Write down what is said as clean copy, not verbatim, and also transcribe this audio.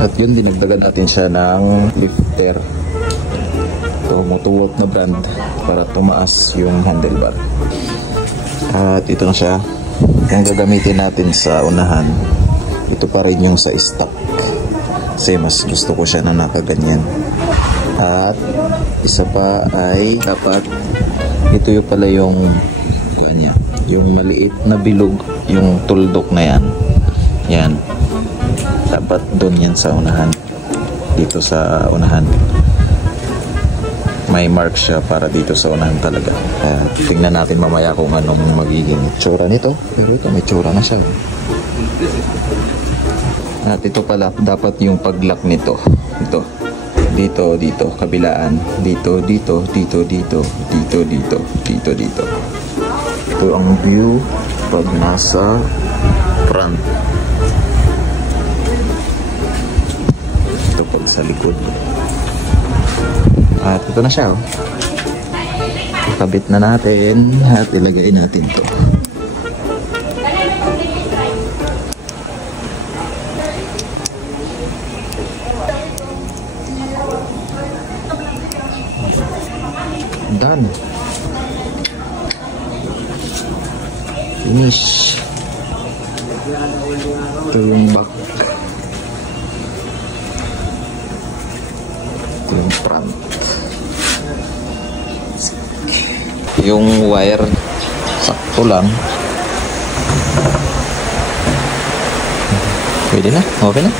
At yun, dinagdagan natin siya ng lifter. Ito, Motowork na brand para tumaas yung handlebar. At ito na siya. Yung gagamitin natin sa unahan, ito pa rin yung sa stock. Kasi mas gusto ko siya na nakaganyan. At isa pa ay dapat ito yung pala yung kanya, yung maliit na bilog, yung tuldok na yan. Yan. Dapat doon yan sa unahan. Dito sa unahan. May mark siya para dito sa unahan talaga. Tingnan natin mamaya kung anong magiging tsura nito. Pero ito, may tsura na siya. At ito pala, dapat yung pag-lock nito. Ito. Dito, dito, kabilaan. Dito, dito, dito, dito, dito, dito, dito, dito. Ito ang view pag nasa front. Ito pag sa likod. At ito na siya. Ikabit na natin at ilagay natin ito. Done. Finish. Ito yung back. Ito yung front. Yung wire sakto lang. Pwede na? Okay na?